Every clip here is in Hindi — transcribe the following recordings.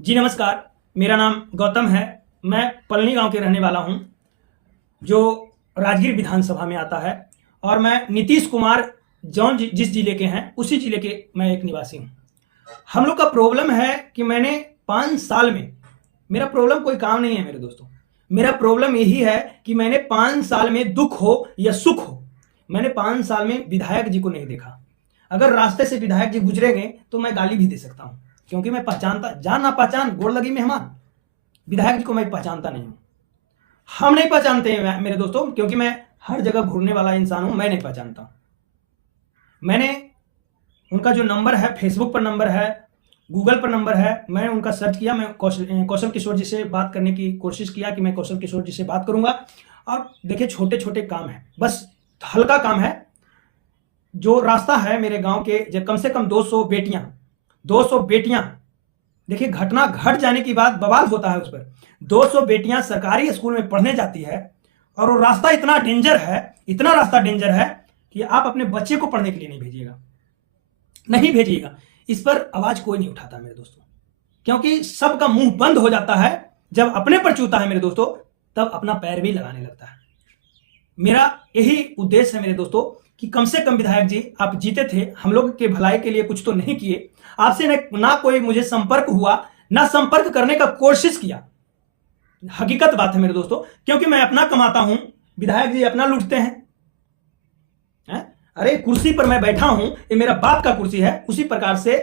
जी नमस्कार। मेरा नाम गौतम है। मैं पलनी गांव के रहने वाला हूं, जो राजगीर विधानसभा में आता है। और मैं नीतीश कुमार जिस जिले के हैं उसी जिले के मैं एक निवासी हूं। हम लोग का प्रॉब्लम है कि मैंने 5 साल में, मेरा प्रॉब्लम कोई काम नहीं है मेरे दोस्तों। मेरा प्रॉब्लम यही है कि मैंने 5 साल में दुख हो या सुख हो, मैंने 5 साल में विधायक जी को नहीं देखा। अगर रास्ते से विधायक जी गुजरेंगे तो मैं गाली भी दे सकता हूं, क्योंकि मैं पहचानता, जान ना पहचान गोड़ लगी मेहमान, विधायक जी को मैं पहचानता नहीं हूं। हम नहीं पहचानते हैं मेरे दोस्तों, क्योंकि मैं हर जगह घूरने वाला इंसान हूं। मैं नहीं पहचानता। मैंने उनका जो नंबर है, फेसबुक पर नंबर है, गूगल पर नंबर है, मैंने उनका सर्च किया। मैं कौशल किशोर जी से बात करने की कोशिश किया कि मैं कौशल किशोर जी से बात करूंगा। और देखिए, छोटे छोटे काम है, बस हल्का काम है। जो रास्ता है मेरे गांव के, कम से कम 200 बेटियां, देखिए घटना घट जाने की बात बवाल होता है उस पर। 200 बेटियां सरकारी स्कूल में पढ़ने जाती है, और वो रास्ता इतना डेंजर है, इतना रास्ता डेंजर है कि आप अपने बच्चे को पढ़ने के लिए नहीं भेजिएगा, नहीं भेजिएगा। इस पर आवाज कोई नहीं उठाता मेरे दोस्तों, क्योंकि सबका मुंह बंद हो जाता है। जब अपने पर चूता है मेरे दोस्तों, तब अपना पैर भी लगाने लगता है। मेरा यही उद्देश्य है मेरे दोस्तों कि कम से कम विधायक जी, आप जीते थे, हम लोग के भलाई के लिए कुछ तो नहीं किए। आपसे ना कोई मुझे संपर्क हुआ, ना संपर्क करने का कोशिश किया। हकीकत बात है मेरे दोस्तों, क्योंकि मैं अपना कमाता हूं, विधायक जी अपना लूटते हैं। अरे कुर्सी पर मैं बैठा हूं, ये मेरा बाप का कुर्सी है। उसी प्रकार से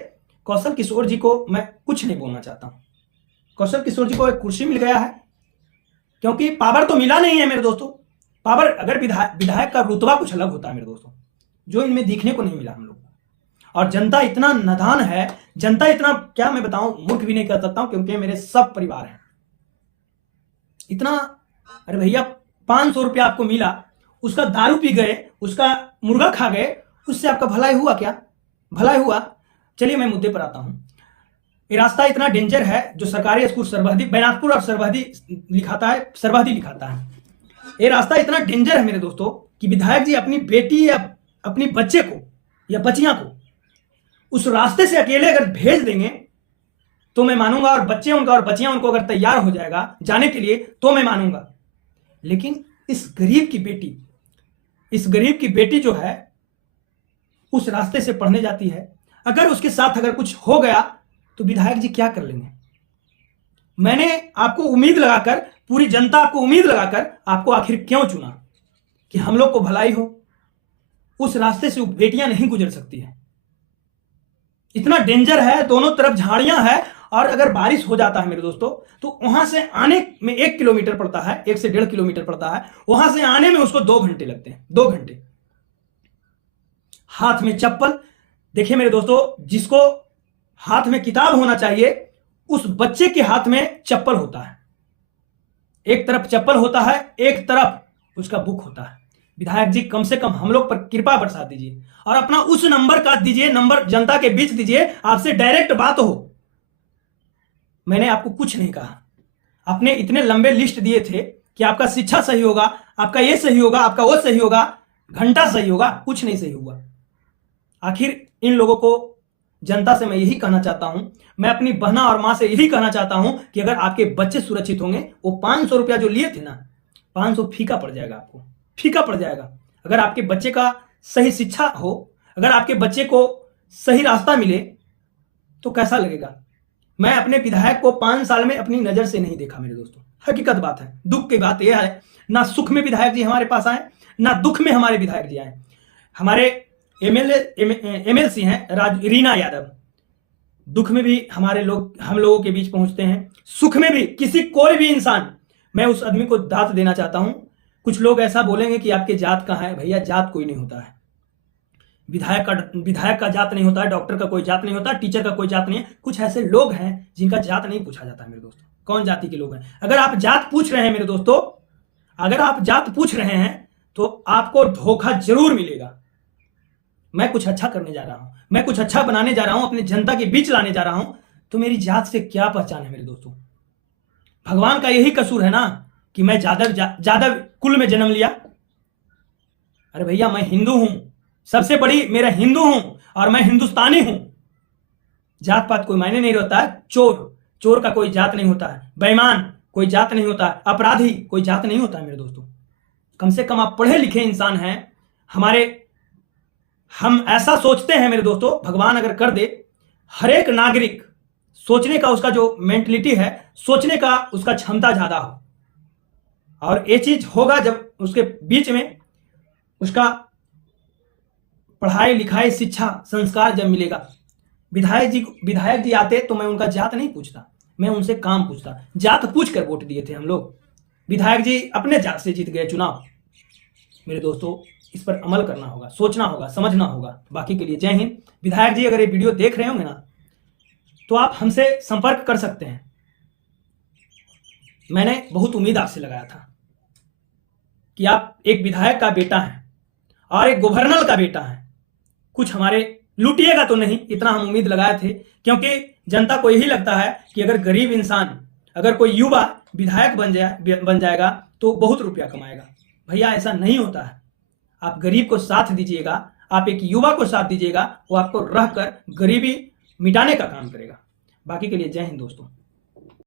कौशल किशोर जी को मैं कुछ नहीं बोलना चाहता हूं। कौशल किशोर जी को एक कुर्सी मिल गया है, क्योंकि पावर तो मिला नहीं है मेरे दोस्तों। पावर, अगर विधायक का रुतबा कुछ अलग होता है मेरे दोस्तों, जो इनमें दिखने को नहीं मिला हम लोग को। और जनता इतना नादान है, जनता इतना, क्या मैं बताऊं, मूर्ख भी नहीं कर सकता हूं, क्योंकि मेरे सब परिवार हैं इतना। अरे भैया, 500 रुपया आपको मिला, उसका दारू पी गए, उसका मुर्गा खा गए, उससे आपका भलाई हुआ क्या? भलाई हुआ? चलिए मैं मुद्दे पर आता हूं। ये रास्ता इतना डेंजर है, जो सरकारी स्कूल सरबहदी, बैनाथपुर और सरबहदी लिखाता है, सरबहदी लिखाता है। ये रास्ता इतना डेंजर है मेरे दोस्तों कि विधायक जी अपनी बेटी या अपनी बच्चे को या बच्चियां को उस रास्ते से अकेले अगर भेज देंगे तो मैं मानूंगा, और बच्चे उनका और बच्चियां उनको अगर तैयार हो जाएगा जाने के लिए तो मैं मानूंगा। लेकिन इस गरीब की बेटी जो है उस रास्ते से पढ़ने जाती है, अगर उसके साथ अगर कुछ हो गया तो विधायक जी क्या कर लेंगे? मैंने आपको उम्मीद लगाकर, पूरी जनता आपको उम्मीद लगाकर आपको आखिर क्यों चुना कि हम लोग को भलाई हो। उस रास्ते से बेटियां नहीं गुजर सकती है, इतना डेंजर है, दोनों तरफ झाड़ियां हैं। और अगर बारिश हो जाता है मेरे दोस्तों, तो वहां से आने में 1 किलोमीटर पड़ता है, 1 से 1.5 किलोमीटर पड़ता है। वहां से आने में उसको 2 घंटे लगते हैं, 2 घंटे। हाथ में चप्पल, देखिए मेरे दोस्तों, जिसको हाथ में किताब होना चाहिए, उस बच्चे के हाथ में चप्पल होता है। एक तरफ चप्पल होता है, एक तरफ उसका बुक होता है। विधायक जी, कम से कम हम लोग पर कृपा बरसा दीजिए, और अपना उस नंबर का दीजिए, नंबर जनता के बीच दीजिए, आपसे डायरेक्ट बात हो। मैंने आपको कुछ नहीं कहा। आपने इतने लंबे लिस्ट दिए थे कि आपका शिक्षा सही होगा, आपका ये सही होगा, आपका वो सही होगा, घंटा सही होगा, कुछ नहीं सही हुआ। आखिर इन लोगों को, जनता से मैं यही कहना चाहता हूं, मैं अपनी बहना और मां से यही कहना चाहता हूं कि अगर आपके बच्चे सुरक्षित होंगे, वो 500 रुपया जो लिए थे ना, 500 फीका पड़ जाएगा, आपको फीका पड़ जाएगा। अगर आपके बच्चे का सही शिक्षा हो, अगर आपके बच्चे को सही रास्ता मिले, तो कैसा लगेगा? मैं अपने विधायक को 5 साल में अपनी नजर से नहीं देखा मेरे दोस्तों। हकीकत बात है, दुख की बात यह है, ना सुख में विधायक जी हमारे पास आए, ना दुख में हमारे विधायक जी आए। हमारे एमएलसी हैं रीना यादव, दुख में भी हमारे लोग, हम लोगों के बीच पहुंचते हैं, सुख में भी। कोई भी इंसान, मैं उस आदमी को दात देना चाहता हूं। कुछ लोग ऐसा बोलेंगे कि आपके जात कहां है। भैया, जात कोई नहीं होता है। विधायक का जात नहीं होता है, डॉक्टर का कोई जात नहीं होता, टीचर का कोई जात नहीं है। कुछ ऐसे लोग हैं जिनका जात नहीं पूछा जाता मेरे दोस्तों। कौन जाति के लोग हैं? अगर आप जात पूछ रहे हैं मेरे दोस्तों, अगर आप जात पूछ रहे हैं, तो आपको धोखा जरूर मिलेगा। मैं कुछ अच्छा करने जा रहा हूं, मैं कुछ अच्छा बनाने जा रहा हूं, अपनी जनता के बीच लाने जा रहा हूं, तो मेरी जात से क्या पहचान है मेरे दोस्तों? भगवान का यही कसूर है ना कि मैं जादव कुल में जन्म लिया। अरे भैया, मैं हिंदू हूं, सबसे बड़ी मेरा हिंदू हूं, और मैं हिंदुस्तानी हूं। जात पात कोई मायने नहीं रहता है। चोर चोर का कोई जात नहीं होता है, बेईमान कोई जात नहीं होता है, अपराधी कोई जात नहीं होता है मेरे दोस्तों। कम से कम आप पढ़े लिखे इंसान हैं। हम ऐसा सोचते हैं मेरे दोस्तों, भगवान अगर कर दे, हर एक नागरिक सोचने का, उसका जो मेंटलिटी है, सोचने का उसका क्षमता ज्यादा हो, और ये चीज होगा जब उसके बीच में उसका पढ़ाई लिखाई शिक्षा संस्कार जब मिलेगा। विधायक जी आते तो मैं उनका जात नहीं पूछता, मैं उनसे काम पूछता। जात पूछ कर वोट दिए थे हम लोग, विधायक जी अपने जात से जीत गए चुनाव। मेरे दोस्तों, इस पर अमल करना होगा, सोचना होगा, समझना होगा। बाकी के लिए जय हिंद। विधायक जी अगर ये वीडियो देख रहे होंगे ना, तो आप हमसे संपर्क कर सकते हैं। मैंने बहुत उम्मीद आपसे लगाया था कि आप एक विधायक का बेटा हैं और एक गवर्नर का बेटा है, कुछ हमारे लूटिएगा तो नहीं, इतना हम उम्मीद लगाए थे। क्योंकि जनता को यही लगता है कि अगर गरीब इंसान, अगर कोई युवा विधायक बन जाएगा तो बहुत रुपया कमाएगा। भैया ऐसा नहीं होता है। आप गरीब को साथ दीजिएगा, आप एक युवा को साथ दीजिएगा, वो आपको रहकर गरीबी मिटाने का काम करेगा। बाकी के लिए जय हिंद दोस्तों।